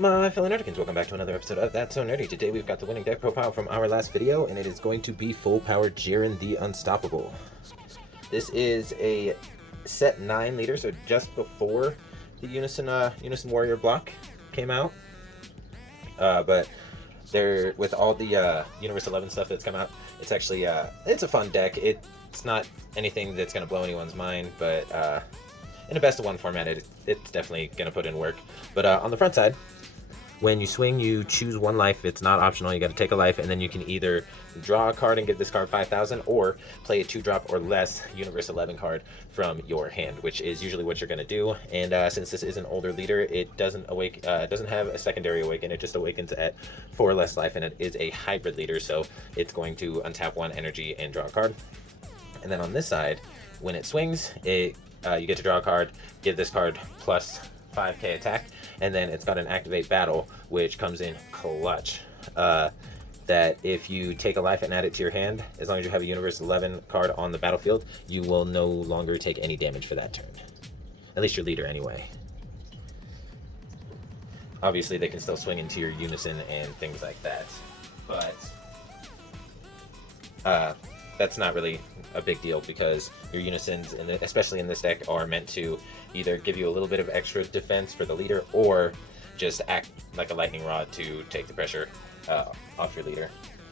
My fellow Nerdikins, welcome back to another episode of That's So Nerdy. Today we've got the winning deck profile from our last video, and it is going to be full power Jiren the Unstoppable. This is a set 9 leader, so just before the Unison Warrior block came out. But there, with all the Universe 11 stuff that's come out, it's actually it's a fun deck. It's not anything that's going to blow anyone's mind, but in a best of one format, it's definitely going to put in work. But on the front side, when you swing, you choose one life. It's not optional. You got to take a life, and then you can either draw a card and give this card 5,000, or play a 2-drop or less Universe 11 card from your hand, which is usually what you're going to do. And since this is an older leader, it doesn't have a secondary awaken. It just awakens at 4 or less life, and it is a hybrid leader, so it's going to untap 1 energy and draw a card. And then on this side, when it swings, you get to draw a card, give this card plus 5k attack, and then it's got an activate battle, which comes in clutch. That if you take a life and add it to your hand, as long as you have a Universe 11 card on the battlefield, you will no longer take any damage for that turn. At least your leader, anyway. Obviously, they can still swing into your Unison and things like that, but that's not really a big deal, because your Unisons, especially in this deck, are meant to either give you a little bit of extra defense for the leader, or just act like a lightning rod to take the pressure off your leader.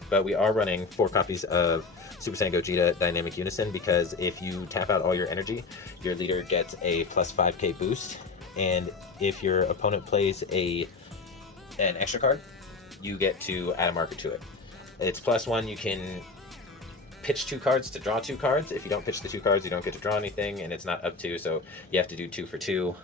But we are running 4 copies of Super Saiyan Gogeta Dynamic Unison, because if you tap out all your energy, your leader gets a plus 5k boost, and if your opponent plays an extra card, you get to add a marker to it. It's +1. You can pitch 2 cards to draw 2 cards. If you don't pitch the 2 cards, you don't get to draw anything, and it's not up to, so you have to do 2 for 2.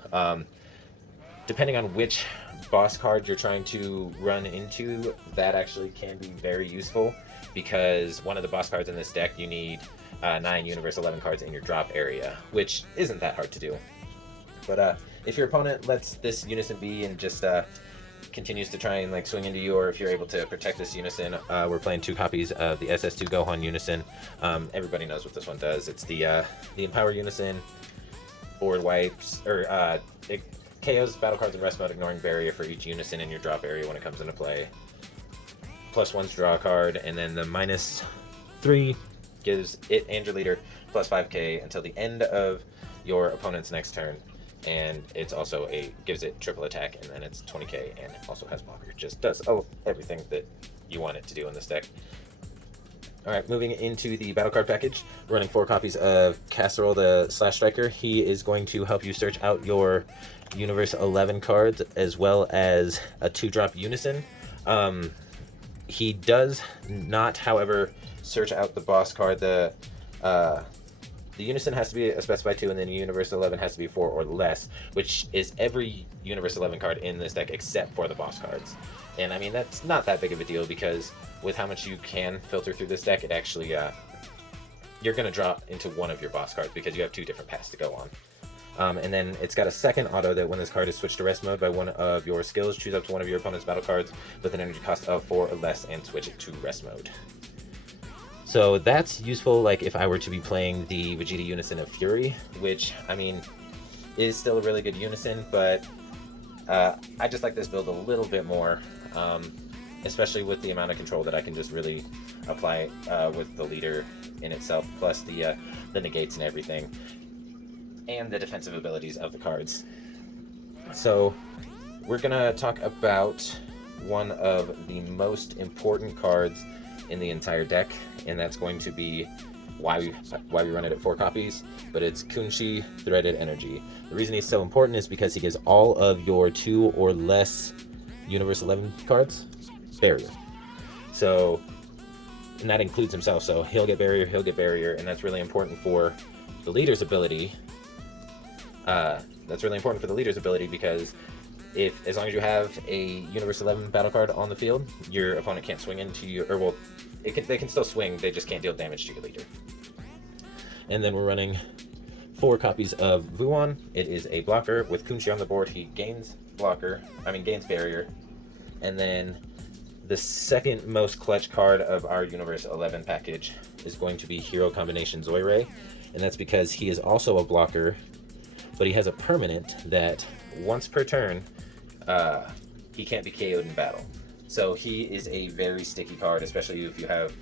Depending on which boss card you're trying to run into, that actually can be very useful, because one of the boss cards in this deck, you need 9 Universe 11 cards in your drop area, which isn't that hard to do. But if your opponent lets this Unison be and just continues to try and swing into you, or if you're able to protect this Unison, we're playing 2 copies of the SS2 Gohan Unison. Everybody knows what this one does. It's the Empower Unison, board wipes, or it KOs battle cards in rest mode, ignoring barrier for each Unison in your drop area when it comes into play. +1 to draw a card, and then the -3 gives it and your leader plus 5k until the end of your opponent's next turn. And it's also gives it triple attack, and then it's 20k, and it also has blocker. It just does everything that you want it to do in this deck. Alright, moving into the battle card package, we're running 4 copies of Casserole the Slash Striker. He is going to help you search out your Universe 11 cards, as well as a 2-drop Unison. He does not, however, search out the boss card. The Unison has to be a specified 2, and then Universe 11 has to be 4 or less, which is every Universe 11 card in this deck except for the boss cards. And I mean, that's not that big of a deal, because with how much you can filter through this deck, it actually, you're going to draw into one of your boss cards, because you have 2 different paths to go on. And then it's got a second auto that when this card is switched to rest mode by one of your skills, choose up to one of your opponent's battle cards with an energy cost of 4 or less and switch it to rest mode. So that's useful, if I were to be playing the Vegeta Unison of Fury, which, I mean, is still a really good Unison, but I just like this build a little bit more, especially with the amount of control that I can just really apply with the leader in itself, plus the negates and everything, and the defensive abilities of the cards. So we're going to talk about one of the most important cards in the entire deck, and that's going to be why we run it at 4 copies, but it's Kunshi Threaded Energy. The reason he's so important is because he gives all of your 2 or less Universe 11 cards barrier. So, and that includes himself, so he'll get barrier, and that's really important for the leader's ability. Because as long as you have a Universe 11 battle card on the field, your opponent can't swing into you, or well, they can still swing, they just can't deal damage to your leader. And then we're running 4 copies of Vuon. It is a blocker. With Kunshi on the board, he gains barrier. And then the second most clutch card of our Universe 11 package is going to be Hero Combination Zoiray, and that's because he is also a blocker, but he has a permanent that once per turn he can't be KO'd in battle. So he is a very sticky card, especially if you have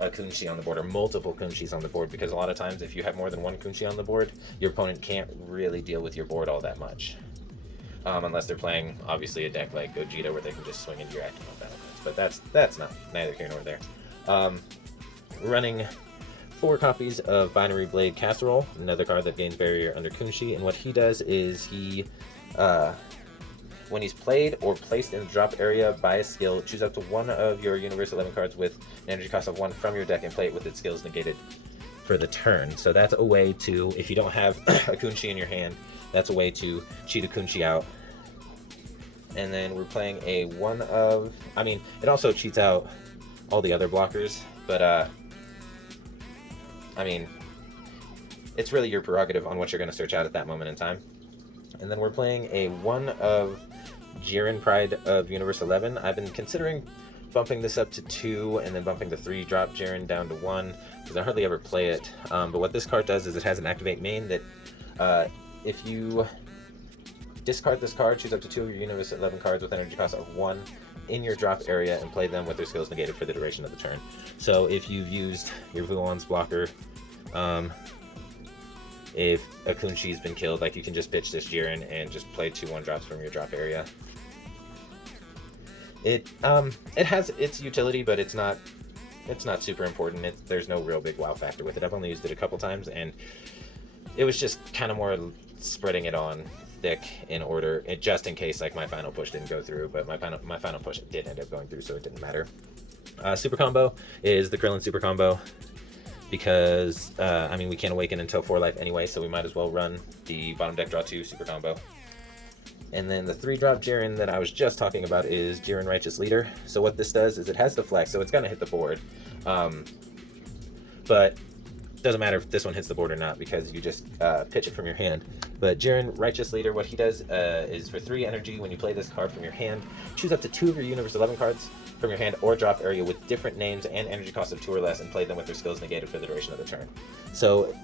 a Kunshi on the board or multiple Kunshis on the board, because a lot of times if you have more than one Kunshi on the board, your opponent can't really deal with your board all that much. Unless they're playing, obviously, a deck like Gogeta where they can just swing into your active on battle cards. But that's not neither here nor there. Running 4 copies of Binary Blade Casserole, another card that gains barrier under Kunshi, and what he does is he, when he's played or placed in the drop area by a skill, choose up to one of your Universe 11 cards with an energy cost of 1 from your deck and play it with its skills negated for the turn. So that's a way to, if you don't have a Kunshi in your hand, that's a way to cheat a Kunshi out. And then we're playing a one of, I mean, it also cheats out all the other blockers, but I mean, it's really your prerogative on what you're going to search out at that moment in time. And then we're playing a one of Jiren, Pride of Universe 11. I've been considering bumping this up to 2 and then bumping the 3-drop Jiren down to 1, because I hardly ever play it. But what this card does is it has an activate main that if you discard this card, choose up to 2 of your Universe 11 cards with energy cost of 1 in your drop area and play them with their skills negated for the duration of the turn. So if you've used your Vuon's blocker, if a Kunshi's been killed, like, you can just pitch this Jiren and just play 2 1-drops from your drop area. It has its utility, but it's not super important. There's no real big wow factor with it. I've only used it a couple times, and it was just kind of more spreading it on thick in order, just in case like my final push didn't go through. But my final push did end up going through, so it didn't matter. Super combo is the Krillin super combo, because I mean, we can't awaken until 4 life anyway, so we might as well run the bottom deck draw 2 super combo. And then the 3-drop Jiren that I was just talking about is Jiren Righteous Leader. So what this does is it has deflect, so it's gonna hit the board, but doesn't matter if this one hits the board or not, because you just pitch it from your hand. But Jiren Righteous Leader, what he does is for 3 energy, when you play this card from your hand, choose up to 2 of your Universe 11 cards from your hand or drop area with different names and energy cost of 2 or less, and play them with their skills negated for the duration of the turn. So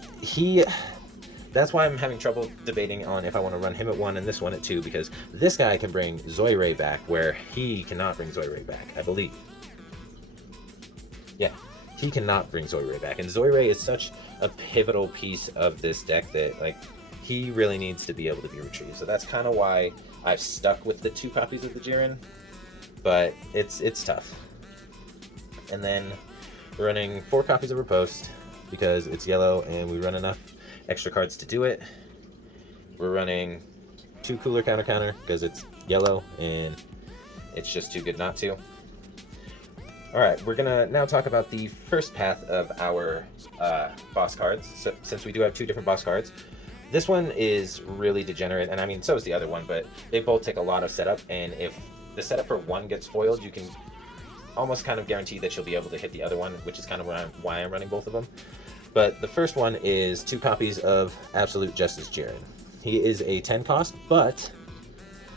that's why I'm having trouble debating on if I want to run him at 1 and this one at 2, because this guy can bring Zoirei back where he cannot bring Zoirei back, I believe. Yeah, he cannot bring Zoirei back, and Zoirei is such a pivotal piece of this deck that, like, he really needs to be able to be retrieved. So that's kind of why I've stuck with the 2 copies of the Jiren, but it's tough. And then we're running 4 copies of Riposte because it's yellow and we run enough extra cards to do it. We're running 2 Cooler Counter because it's yellow and it's just too good not to. Alright, we're gonna now talk about the first path of our boss cards. So, since we do have 2 different boss cards, this one is really degenerate, and I mean, so is the other one, but they both take a lot of setup, and if the setup for one gets foiled, you can almost kind of guarantee that you'll be able to hit the other one, which is kind of why I'm running both of them. But the first one is 2 copies of Absolute Justice Jiren. He is a 10 cost, but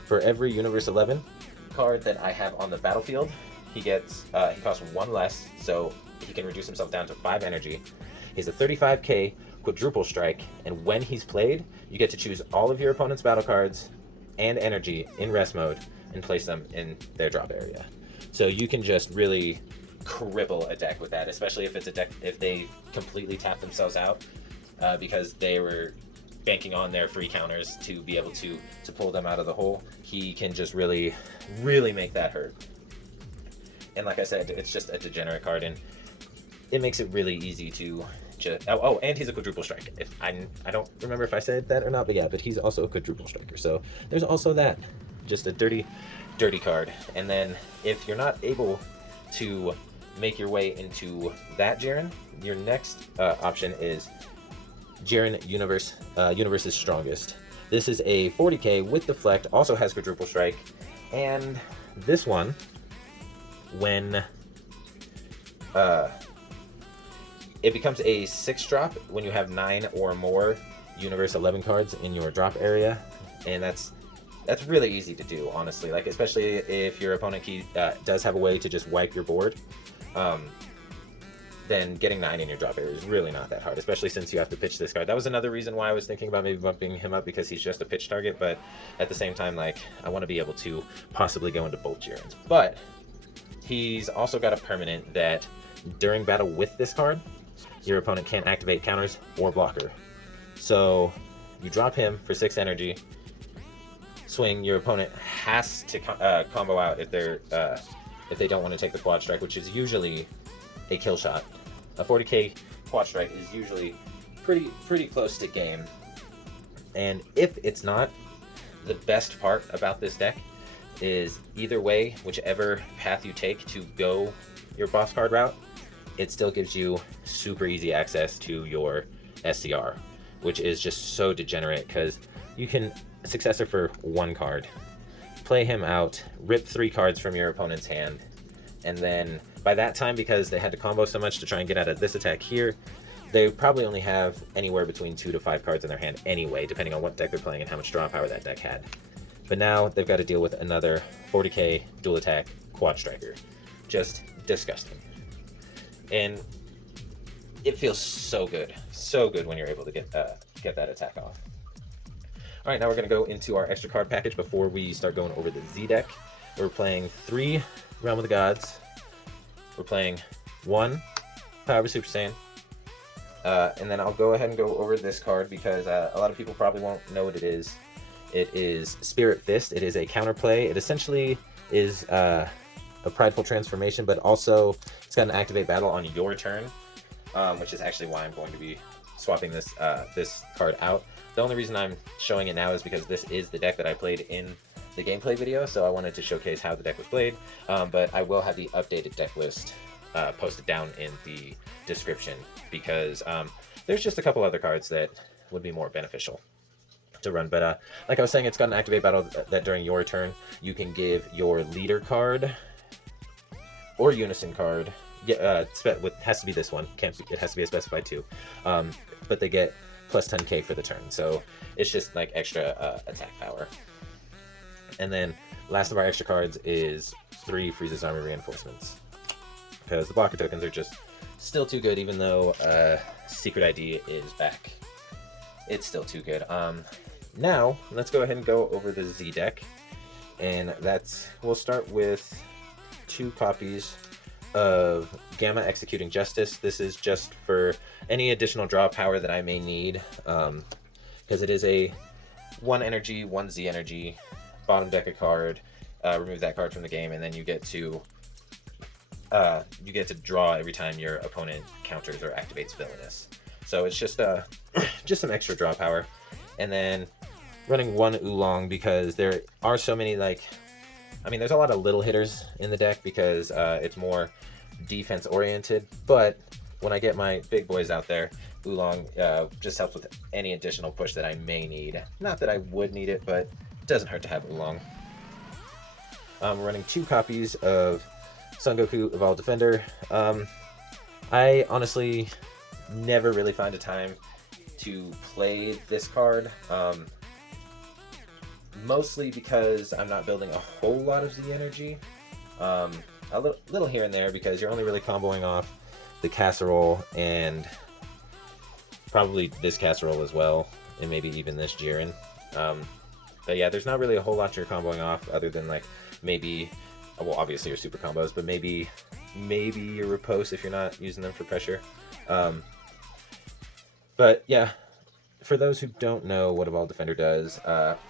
for every Universe 11 card that I have on the battlefield, he costs 1 less, so he can reduce himself down to 5 energy. He's a 35k quadruple strike, and when he's played, you get to choose all of your opponent's battle cards and energy in rest mode and place them in their drop area. So you can just really cripple a deck with that, especially if it's a deck, if they completely tap themselves out because they were banking on their free counters to be able to pull them out of the hole. He can just really make that hurt. And like I said, it's just a degenerate card, and it makes it really easy to just... Oh, and he's a quadruple striker. I don't remember if I said that or not, but yeah, but he's also a quadruple striker. So there's also that. Just a dirty card. And then if you're not able to make your way into that Jiren, your next option is Jiren Universe's Strongest. This is a 40k with deflect, also has quadruple strike, and this one, when it becomes a 6-drop when you have 9 or more Universe 11 cards in your drop area, and that's really easy to do, honestly. Like, especially if your opponent does have a way to just wipe your board. then getting 9 in your drop area is really not that hard, especially since you have to pitch this card. That was another reason why I was thinking about maybe bumping him up, because he's just a pitch target, but at the same time, like, I want to be able to possibly go into both Jirens. But he's also got a permanent that during battle with this card, your opponent can't activate counters or blocker. So you drop him for 6 energy, swing, your opponent has to combo out if they don't want to take the quad strike, which is usually a kill shot. A 40k quad strike is usually pretty close to game. And if it's not, the best part about this deck is either way, whichever path you take to go your boss card route, it still gives you super easy access to your SCR, which is just so degenerate because you can successor for 1 card, play him out, rip 3 cards from your opponent's hand, and then by that time, because they had to combo so much to try and get out of this attack here, they probably only have anywhere between 2 to 5 cards in their hand anyway, depending on what deck they're playing and how much draw power that deck had. But now they've got to deal with another 40k dual attack quad striker. Just disgusting. And it feels so good when you're able to get that attack off. All right, now we're going to go into our extra card package before we start going over the Z deck. We're playing 3 Realm of the Gods. We're playing 1 Power of Super Saiyan. And then I'll go ahead and go over this card because a lot of people probably won't know what it is. It is Spirit Fist. It is a counterplay. It essentially is a prideful transformation, but also it's got an activate battle on your turn, which is actually why I'm going to be swapping this card out. The only reason I'm showing it now is because this is the deck that I played in the gameplay video, so I wanted to showcase how the deck was played, but I will have the updated deck list posted down in the description because there's just a couple other cards that would be more beneficial to run. But like I was saying, it's got an activate battle that during your turn you can give your leader card or unison card. Yeah, it has to be this one. It has to be a specified 2. But they get plus 10k for the turn, so it's just like extra attack power. And then last of our extra cards is 3 Frieza's Army Reinforcements, because the blocker tokens are just still too good, even though Secret ID is back. It's still too good. Now let's go ahead and go over the Z deck, and we'll start with 2 copies of Gamma Executing Justice. This is just for any additional draw power that I may need, because it is a 1 energy, 1 Z energy, bottom deck a card, remove that card from the game, and then you get to draw every time your opponent counters or activates Villainous. So it's just just some extra draw power. And then running 1 Oolong because there are so many, there's a lot of little hitters in the deck because it's more defense oriented, but when I get my big boys out there, Oolong just helps with any additional push that I may need. Not that I would need it, but it doesn't hurt to have Oolong. I'm running 2 copies of Son Goku Evolved Defender. I honestly never really find a time to play this card, mostly because I'm not building a whole lot of Z energy. A little here and there because you're only really comboing off the casserole and probably this casserole as well, and maybe even this Jiren. But yeah, there's not really a whole lot you're comboing off other than maybe, well, obviously your super combos, but maybe your riposte if you're not using them for pressure. But yeah, for those who don't know what Evolved Defender does,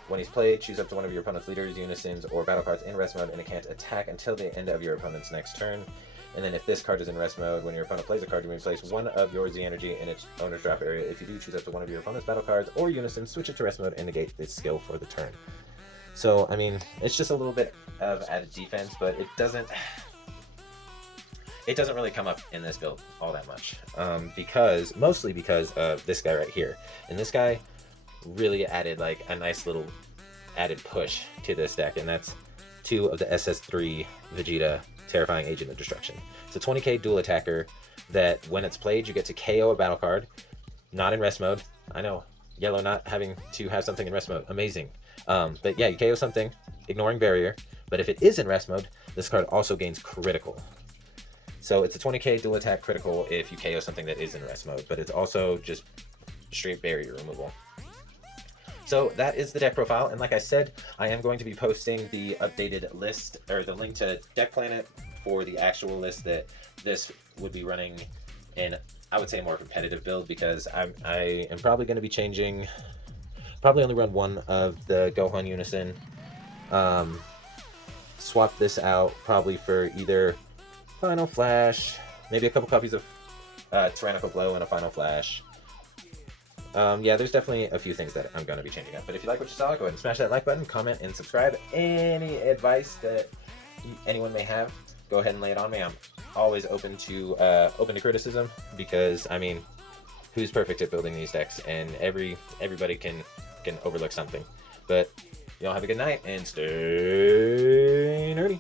when he's played, choose up to one of your opponent's leaders, unisons, or battle cards in rest mode, and it can't attack until the end of your opponent's next turn. And then if this card is in rest mode, when your opponent plays a card, you may place 1 of your Z energy in its owner's drop area. If you do, choose up to one of your opponent's battle cards or unison, switch it to rest mode, and negate this skill for the turn. So, I mean, it's just a little bit of added defense, but it doesn't really come up in this build all that much, mostly because of this guy right here. And this guy really added a nice little added push to this deck, and that's 2 of the SS3 Vegeta Terrifying Agent of Destruction. It's a 20k dual attacker that when it's played, you get to KO a battle card, not in rest mode. I know, yellow not having to have something in rest mode, amazing. But yeah, you KO something, ignoring barrier, but if it is in rest mode, this card also gains critical. So it's a 20k dual attack critical if you KO something that is in rest mode, but it's also just straight barrier removal. So that is the deck profile, and like I said, I am going to be posting the updated list, or the link to Deck Planet for the actual list that this would be running in, I would say, a more competitive build, because I am probably going to be changing, probably only run one of the Gohan Unison, swap this out probably for either Final Flash, maybe a couple copies of Tyrannical Blow and a Final Flash. Yeah, there's definitely a few things that I'm going to be changing up. But if you like what you saw, go ahead and smash that like button, comment, and subscribe. Any advice that anyone may have, go ahead and lay it on me. I'm always open to criticism, because I mean, who's perfect at building these decks? And everybody can overlook something. But y'all have a good night and stay nerdy.